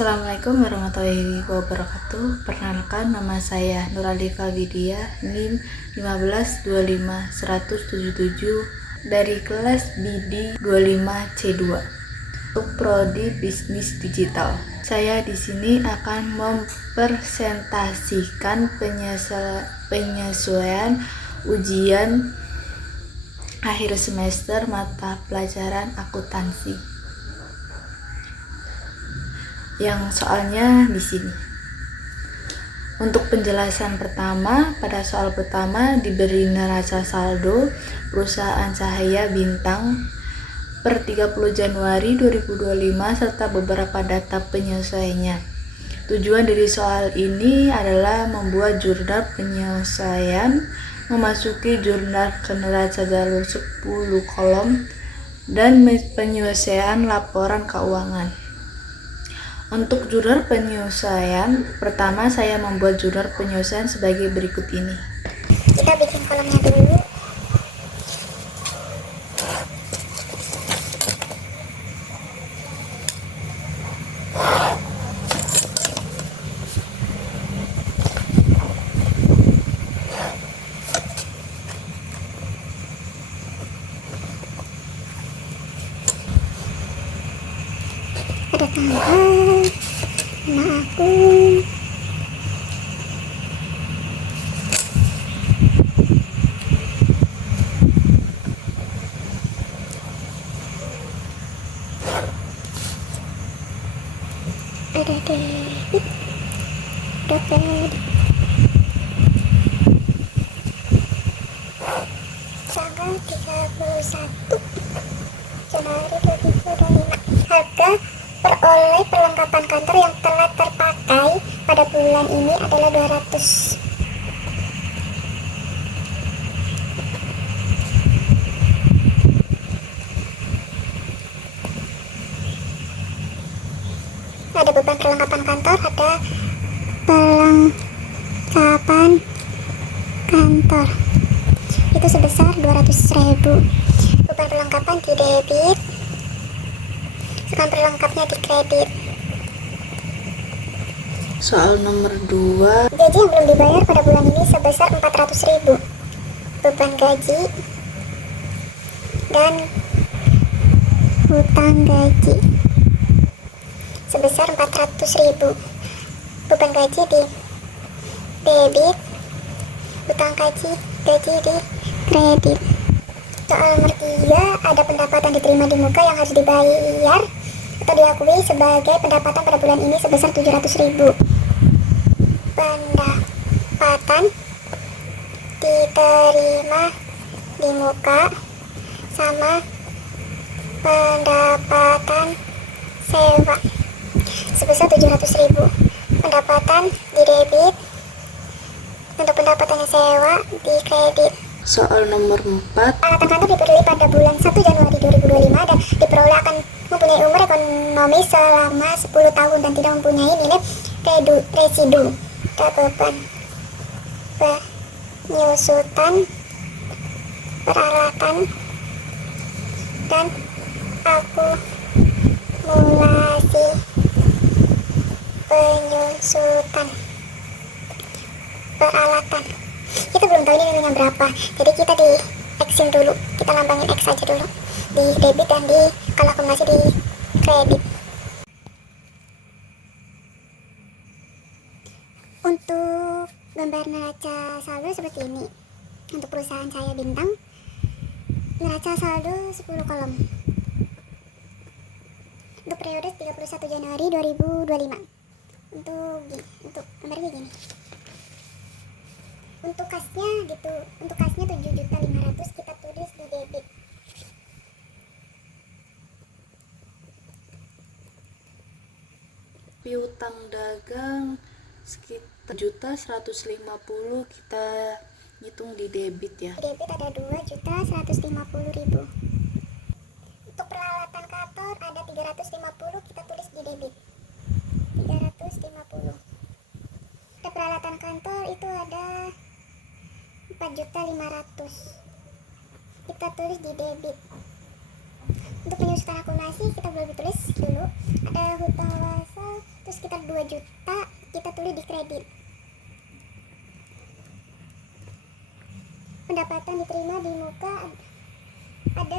Assalamualaikum warahmatullahi wabarakatuh. Perkenalkan, nama saya Nuralifa Widya, NIM 1525177 dari kelas BD 25C2 untuk prodi bisnis digital. Saya di sini akan mempresentasikan penyesuaian ujian akhir semester mata pelajaran akuntansi. Yang soalnya di sini. Untuk penjelasan pertama, pada soal pertama diberi neraca saldo perusahaan Cahaya Bintang per 30 Januari 2025 serta beberapa data penyesuaiannya. Tujuan dari soal ini adalah membuat jurnal penyesuaian, memasuki jurnal ke neraca jalur 10 kolom, dan penyelesaian laporan keuangan. Untuk jurnal penyesuaian, pertama saya membuat jurnal penyesuaian sebagai berikut ini. Kita bikin kolomnya dulu. Ada tanggal, nama akun, ada debit, ada kredit, tanggal 31 Januari 2025. Harga peroleh perlengkapan kantor yang telah terpakai pada bulan ini adalah 200. Ada beban perlengkapan kantor, ada perlengkapan kantor itu sebesar 200.000. Beban perlengkapan di debit, sedangkan perlengkapnya di kredit. Soal nomor 2, Gaji yang belum dibayar pada bulan ini sebesar 400.000. Beban gaji dan hutang gaji sebesar 400.000. Beban gaji di debit, hutang gaji di kredit. Soal nomor 3, ada pendapatan diterima di muka yang harus dibayar atau diakui sebagai pendapatan pada bulan ini sebesar 700.000. Pendapatan diterima di muka sama pendapatan sewa sebesar 700.000. Pendapatan di debit untuk pendapatan sewa di kredit. soal nomor 4, Peralatan kantor diperoleh pada bulan 1 Januari 2025 dan diperoleh akan mempunyai umur ekonomi selama 10 tahun dan tidak mempunyai nilai residu. Beban penyusutan peralatan dan akumulasi penyusutan peralatan. Kita belum tahu ini nilainya berapa, jadi kita di X-in dulu, kita lambangin X aja dulu di debit dan di kalau akumulasi di kredit. Untuk gambar neraca saldo seperti ini. Untuk perusahaan Cahaya Bintang, neraca saldo 10 kolom untuk periode 31 Januari 2025. Untuk gambarnya gini. Untuk kasnya gitu, untuk kasnya 7.500.000 kita tulis di debit. piutang dagang sekitar 1.150.000 kita hitung di debit ya. Di debit ada 2.150.000. Untuk peralatan kantor ada 350, kita tulis di debit. 350. Untuk peralatan kantor itu ada 4.500.000, kita tulis di debit. Untuk penyusutan akumulasi kita boleh tulis dulu, ada hutang wasa itu 2 juta kita tulis di kredit. Pendapatan diterima di muka ada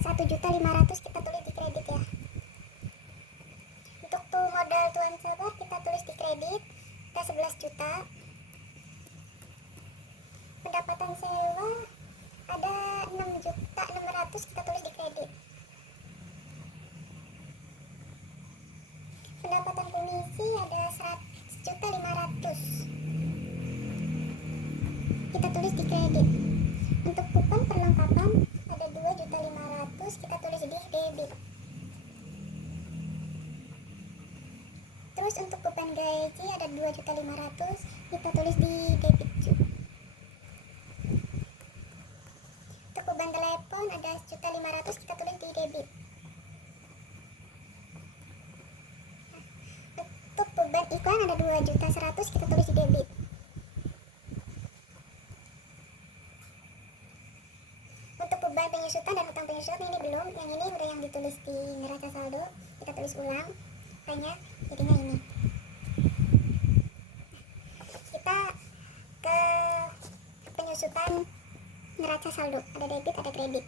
1.500.000 kita tulis di kredit ya. Untuk modal tuan sabar kita tulis di kredit ada 11 juta. Pendapatan sewa ada 6.600.000 kita tulis di kredit. Pendapatan komisi ada 100.500.000 kita tulis di kredit. Untuk kupon perlengkapan ada 2.500.000 kita tulis di debit. Terus untuk kupon gaji ada 2.500.000 kita tulis di debit juga. Untuk beban telepon ada 1.500.000 kita tulis di debit. Untuk beban iklan ada 2.100.000 kita tulis di debit. Untuk beban penyusutan dan utang penyusutan ini belum, yang ini udah yang ditulis di neraca saldo, kita tulis ulang makanya jadinya ini. Kita ke penyusutan neraca saldo, ada debit ada kredit.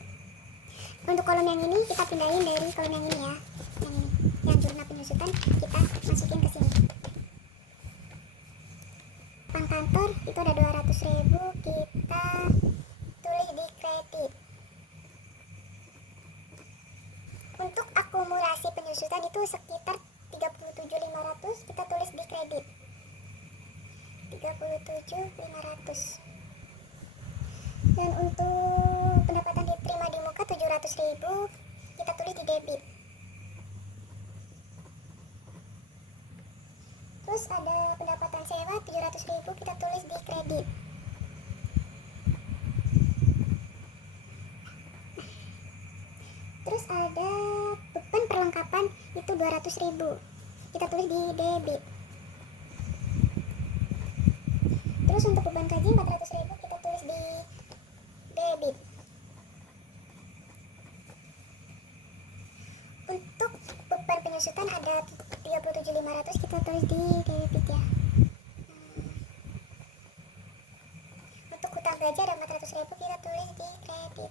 Untuk kolom yang ini kita pindahin dari kolom yang ini ya, yang ini, yang jurnal penyusutan kita masukin ke sini. Uang kantor itu ada 200.000 kita tulis di kredit. Untuk akumulasi penyusutan itu sekitar 37.500 kita tulis di kredit. 37.500. Dan untuk pendapatan diterima di muka 700.000 kita tulis di debit. Terus ada pendapatan sewa 700.000 kita tulis di kredit. Terus ada beban perlengkapan itu 200.000 kita tulis di debit. Terus untuk beban gaji 400.000 kita tulis di debit. Untuk beban penyusutan ada 37.500 kita tulis di debit ya. Untuk hutang gaji ada 400.000 kita tulis di kredit.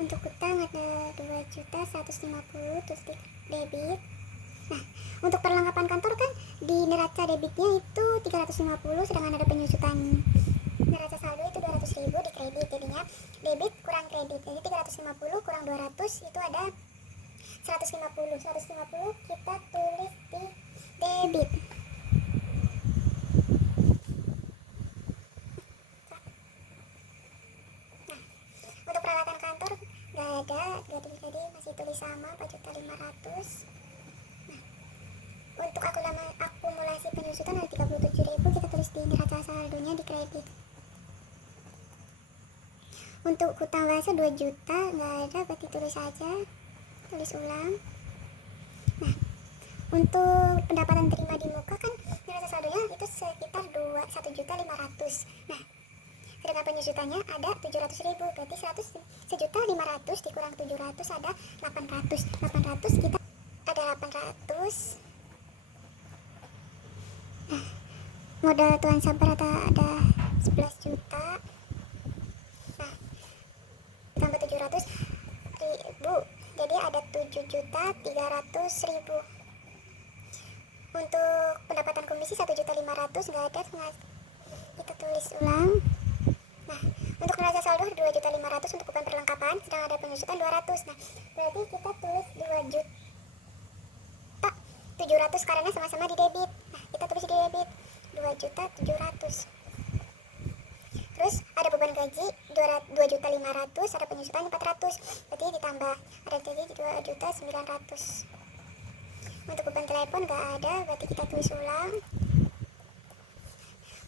Untuk hutang ada 2.150.000 terus di debit. Nah, untuk perlengkapan kantor kan di neraca debitnya itu 350, sedangkan ada penyusutan neraca saldo itu 200.000 di kredit, jadinya debit kurang kredit, jadi 350 kurang 200 itu ada 150 kita tulis di debit. Untuk peralatan kantor gak ada, tadi masih tulis sama 4.500.000. Untuk akumulasi penyusutan ada 37.000 kita tulis di neraca saldonya di kredit. Untuk hutang bahasa 2 juta nggak ada, berarti tulis saja, tulis ulang. Nah, untuk pendapatan terima di muka kan neraca saldonya itu sekitar 1.500.000. Nah, sedangkan penyusutannya ada 700.000, berarti 1.500.000 dikurang 700 ada 800 kita ada 800. Nah, modal tuan sabar ada 11 juta. Nah, tambah 700.000 jadi ada 7.300.000. Untuk pendapatan komisi 1.500.000 nggak ada, kita tulis ulang. Nah, untuk neraca saldo 2.500.000 untuk beban perlengkapan, sedang ada penyusutan 200. Nah, berarti kita tulis 2.700.000 karena sama-sama di debit. Nah, kita tulis di debit 2.700.000. Terus ada beban gaji 2.500.000, ada penyusutan 400. Berarti ditambah ada jadi 2.900.000. Untuk beban telepon nggak ada, berarti kita tulis ulang.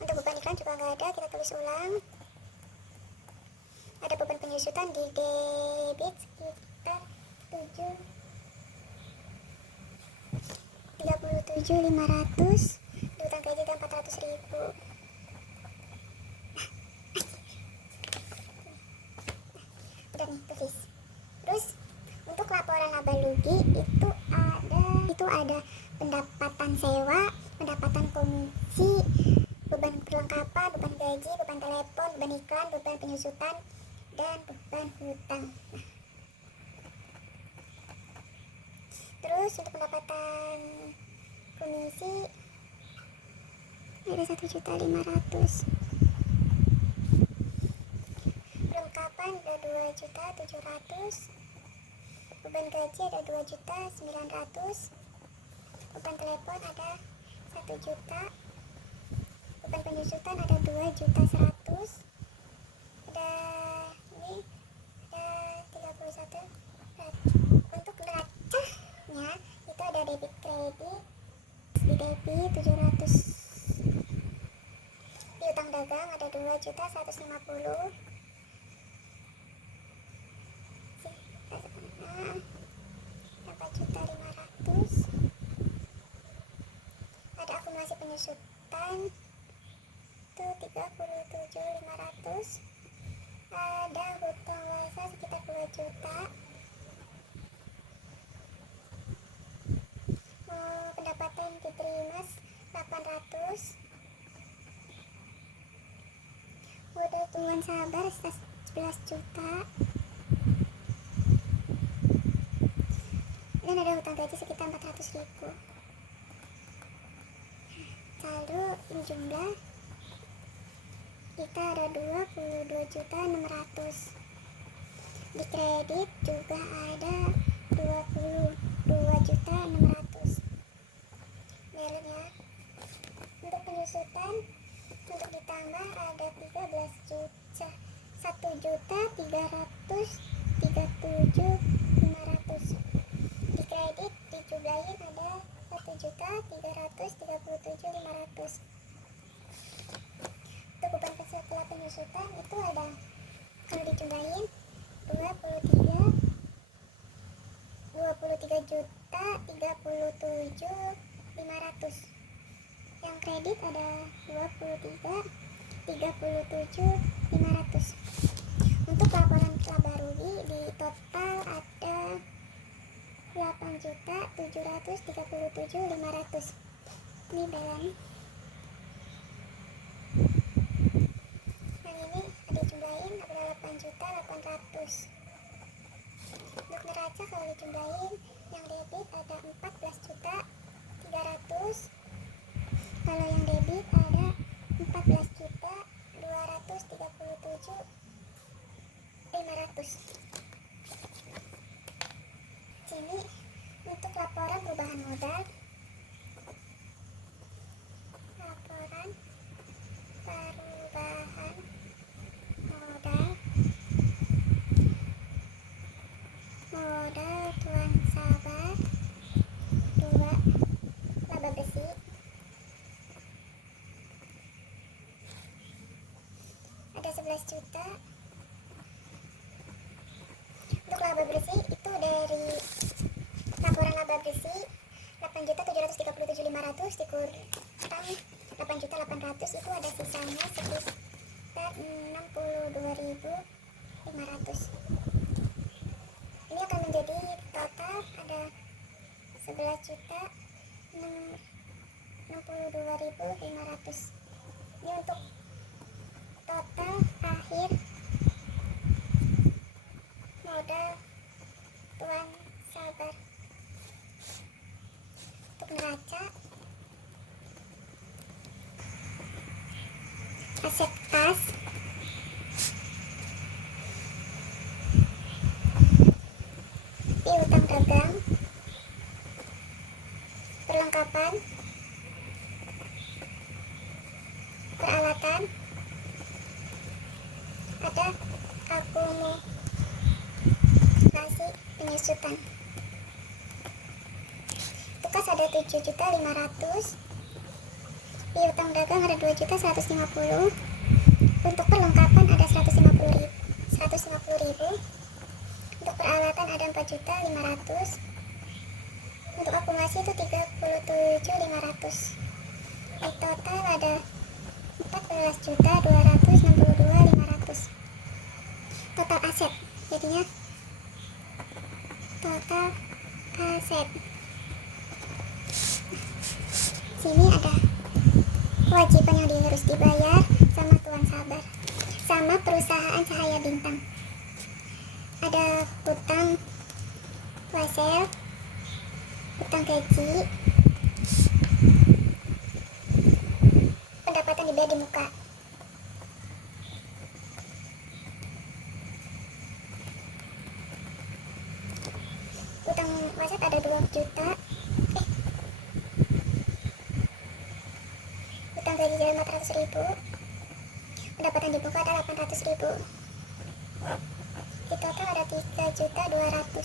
Untuk beban iklan juga nggak ada, kita tulis ulang. Ada beban penyusutan di debit sekitar 37.500, di utang gaji dan 400.000. Udah nih, tulis. laba rugi itu ada pendapatan sewa, pendapatan komisi, beban perlengkapan, beban gaji, beban telepon, beban iklan, beban penyusutan, dan beban hutang. Terus untuk pendapatan komisi ada 1.500.000, perlengkapan ada 2.700.000, beban gaji ada 2.900.000, beban telepon ada 1 juta, beban penyusutan ada 2.100.000, ada ini ada 31. Untuk neracanya itu ada debit kredit, di debit 700, di utang dagang ada 2.150.000, 4.500.000, ada akumulasi penyusutan itu 37.500, ada hutang wasa sekitar 2 juta, pendapatan diterima 800, modal tungguan sabar 11 juta, dan ada hutang gaji sekitar 400.000. Saldo ini jumlah kita ada 22.600.000. Di kredit juga ada 22.600.000. Balance ya. Untuk penyusutan untuk ditambah ada 13 juta, 1.337.500. Di kredit dijumlahin ada 1.337.500. Untuk beban setelah penyusutan itu ada, kalau dijumlahin 23.037.500. Yang kredit ada 23.037.500. Untuk laporan laba rugi di total ada 8.737.500. Ini balance. Yang ini dijumlahin ada 8.800.000. Untuk neraca kalau dijumlahin yang debit ada 14.300.000. Kalau yang debit ada 14.237.500. Sini untuk laporan perubahan modal. Laporan perubahan modal. Modal tuan sabar 2, laba besi ada 11 juta. Untuk laba bersih itu dari laporan laba bersih 8.737.500 dikurang 8.800.000 itu ada sisanya sekitar 62.500. Ini akan menjadi total ada 11.062.500. Ini untuk total akhir modal tuan sabar. Untuk neraca aset kas piutang dagang, perlengkapan, peralatan, ada akumulasi penyusutan. Bekas ada 7.500.000, piutang dagang ada 2.150.000, untuk perlengkapan ada 150.000, untuk peralatan ada 4.500.000, untuk akumulasi itu 37.500. Total ada 14.262.500. Total aset jadinya total aset. Sini ada kewajiban yang harus dibayar sama Tuan Sabar, sama perusahaan Cahaya Bintang. Ada hutang wasel, hutang gaji, pendapatan dibayar di muka. Hutang wasel ada 2 juta. Hutang gaji jadi 400.000. Pendapatan di muka ada 800.000. Di total ada 3.200.000.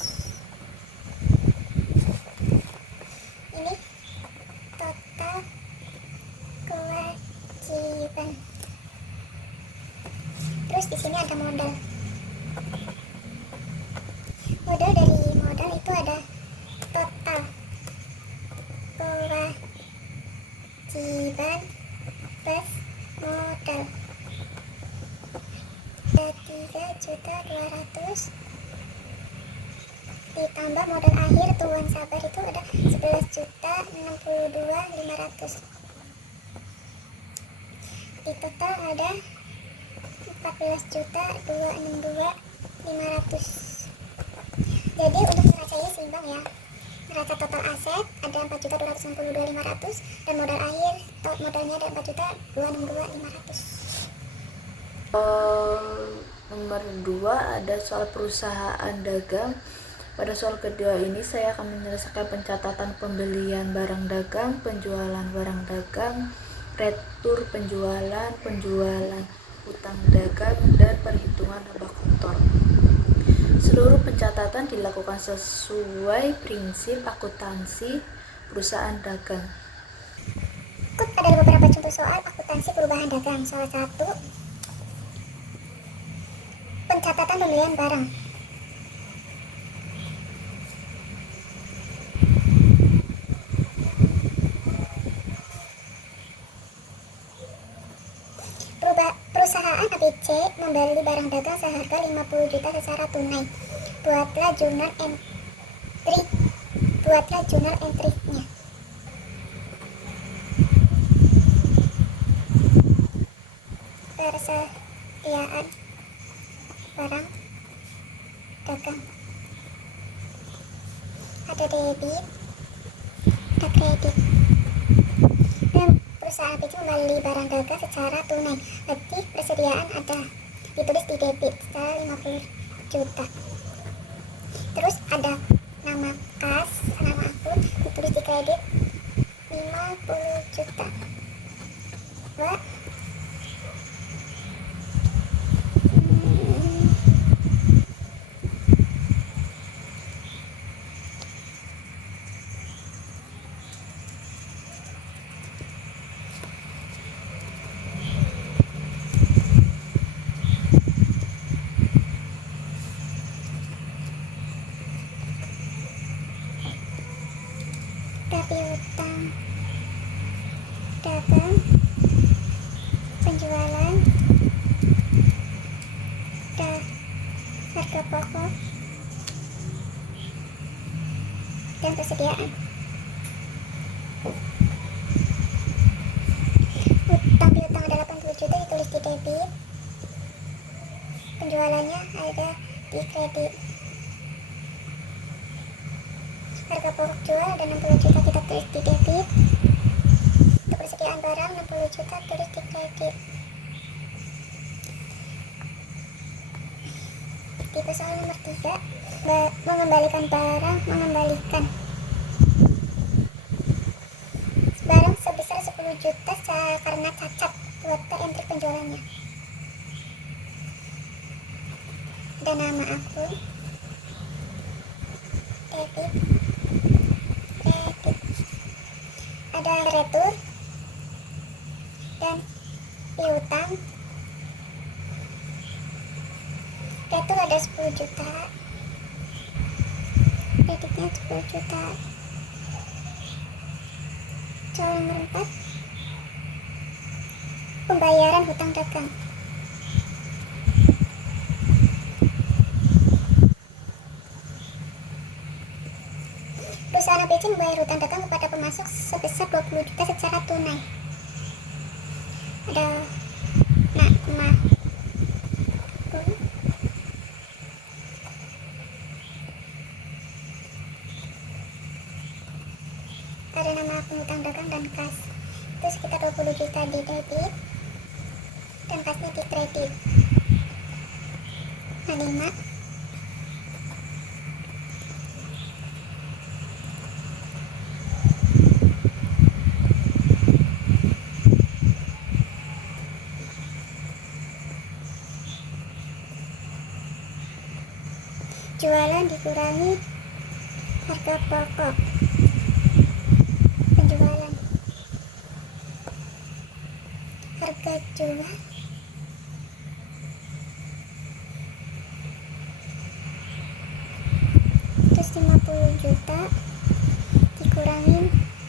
Ini total kewajiban. Terus di sini ada modal. Modal dari modal itu ada total kewajiban plus modal. Ada 3.200.000 ditambah modal akhir Tuan Sabar itu ada 11.062.500. Di total ada 14.262.500. Jadi untuk neracanya seimbang ya. Neraca total aset ada 4.262.500 dan modal akhir modalnya ada 4.262.500. Nomor 2 ada soal perusahaan dagang. Pada soal kedua ini saya akan menyelesaikan pencatatan pembelian barang dagang, penjualan barang dagang, retur penjualan, penjualan hutang dagang, dan perhitungan laba kotor. Seluruh pencatatan dilakukan sesuai prinsip akuntansi perusahaan dagang. Ada beberapa contoh soal akuntansi perubahan dagang. Salah satu, pencatatan pembelian barang. Perusahaan ABC membeli barang dagang seharga 50 juta secara tunai. Buatlah jurnal entry-nya. Persediaan barang dagang. Ada debit, ada kredit. Dan perusahaan ABC membeli barang dagang secara tunai. Berarti persediaan ada ditulis di debit secara 50 juta. Terus ada nama kas, nama akun ditulis di kredit 50 juta. Wah. Tapi hutang dagang, penjualan, harga pokok, dan persediaan. Hutang ada 80 juta ditulis di debit, penjualannya ada di kredit. Harga pokok jual ada 60 juta kita tulis di debit. Untuk persediaan barang 60 juta tulis di kredit. Tipe soal nomor 3, mengembalikan barang, barang sebesar 10 juta karena cacat. Buatlah entry penjualannya. Ada nama akun, debit, kredit. Ada retur dan piutang. Retur ada 10 juta, kreditnya 10 juta. Soal nomor 4, pembayaran hutang dagang. ABC membayar hutang dagang kepada pemasok sebesar 20 juta secara tunai. Ada nama akun hutang dagang dan kas. Itu sekitar 20 juta di debit dan kasnya di kredit. H5 jualan dikurangi harga pokok penjualan, harga jual terus 50 juta dikurangin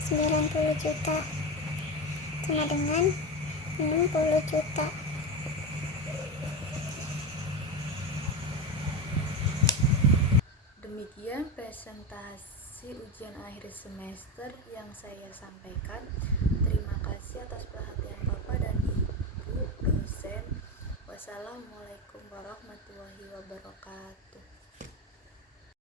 90 juta sama dengan 60 juta. Demikian presentasi ujian akhir semester yang saya sampaikan. Terima kasih atas perhatian Bapak dan Ibu dosen. Wassalamualaikum warahmatullahi wabarakatuh.